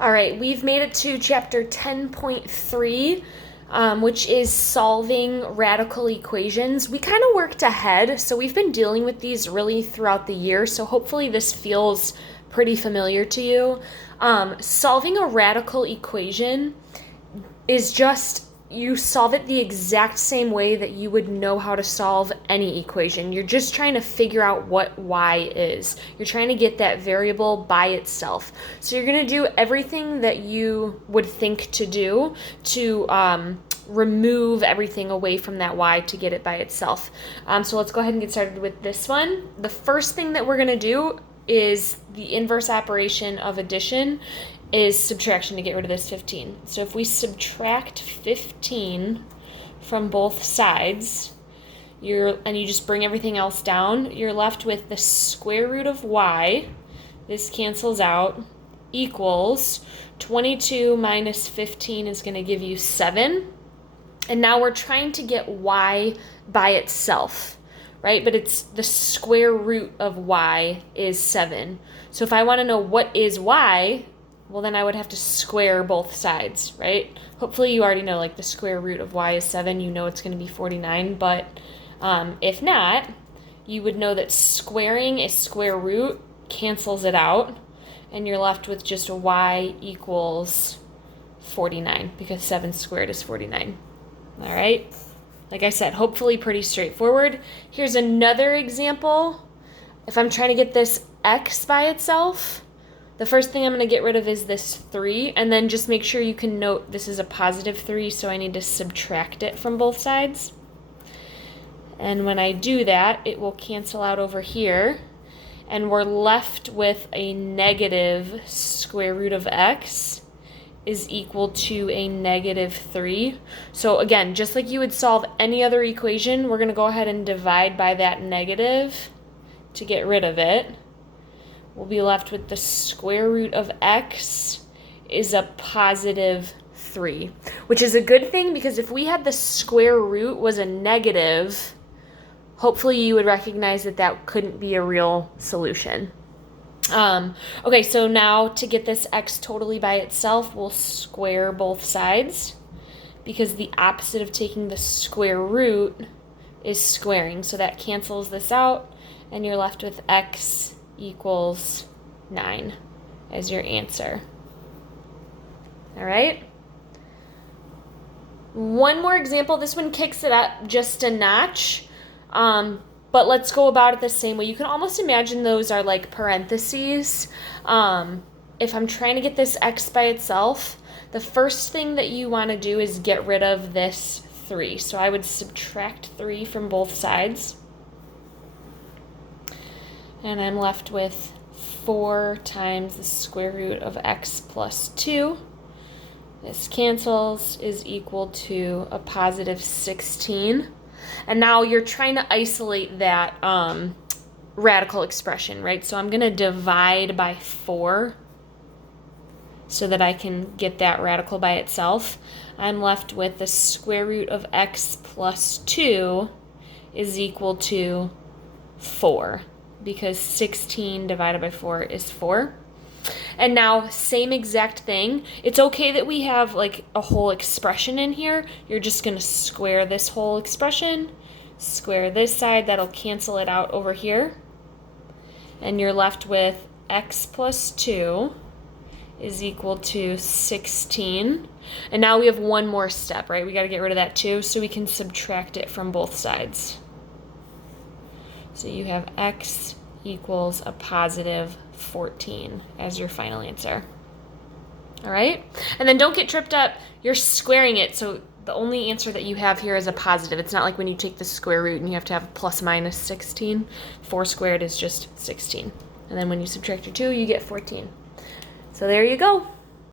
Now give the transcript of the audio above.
All right, we've made it to chapter 10.3, which is solving radical equations. We kind of worked ahead, so we've been dealing with these really throughout the year, so hopefully this feels pretty familiar to you. Solving a radical equation is just you solve it the exact same way that you would know how to solve any equation. You're just trying to figure out what y is. You're trying to get that variable by itself. So you're going to do everything that you would think to do to remove everything away from that y to get it by itself. So let's go ahead and get started with this one. The first thing that we're going to do is the inverse operation of addition is subtraction to get rid of this 15. So if we subtract 15 from both sides, and you just bring everything else down, you're left with the square root of y, this cancels out, equals 22 minus 15 is going to give you 7. And now we're trying to get y by itself, right? But it's the square root of y is 7. So if I want to know what is y, well, then I would have to square both sides, right? Hopefully you already know, like, the square root of y is 7. You know it's going to be 49. But if not, you would know that squaring a square root cancels it out, and you're left with just a y equals 49, because 7 squared is 49. All right? Like I said, hopefully pretty straightforward. Here's another example. If I'm trying to get this x by itself, the first thing I'm going to get rid of is this 3, and then just make sure you can note this is a positive 3, so I need to subtract it from both sides. And when I do that, it will cancel out over here, and we're left with a negative square root of x is equal to a negative 3. So again, just like you would solve any other equation, we're going to go ahead and divide by that negative to get rid of it. We'll be left with the square root of x is a positive 3, which is a good thing, because if we had the square root was a negative, hopefully you would recognize that that couldn't be a real solution. Okay, so now to get this x totally by itself, we'll square both sides, because the opposite of taking the square root is squaring. So that cancels this out, and you're left with x equals 9 as your answer. All right. One more example. This one kicks it up just a notch, but let's go about it the same way. You can almost imagine those are like parentheses. If I'm trying to get this x by itself, the first thing that you want to do is get rid of this 3. So I would subtract 3 from both sides. And I'm left with 4 times the square root of x plus 2. This cancels, is equal to a positive 16. And now you're trying to isolate that radical expression, right? So I'm going to divide by 4 so that I can get that radical by itself. I'm left with the square root of x plus 2 is equal to 4. Because 16 divided by 4 is 4. And now, same exact thing. It's okay that we have like a whole expression in here. You're just going to square this whole expression, square this side. That'll cancel it out over here. And you're left with x plus 2 is equal to 16. And now we have one more step, right? We got to get rid of that 2 so we can subtract it from both sides. So you have x equals a positive 14 as your final answer. All right? And then don't get tripped up. You're squaring it, so the only answer that you have here is a positive. It's not like when you take the square root and you have to have plus minus 16. 4 squared is just 16. And then when you subtract your 2, you get 14. So there you go.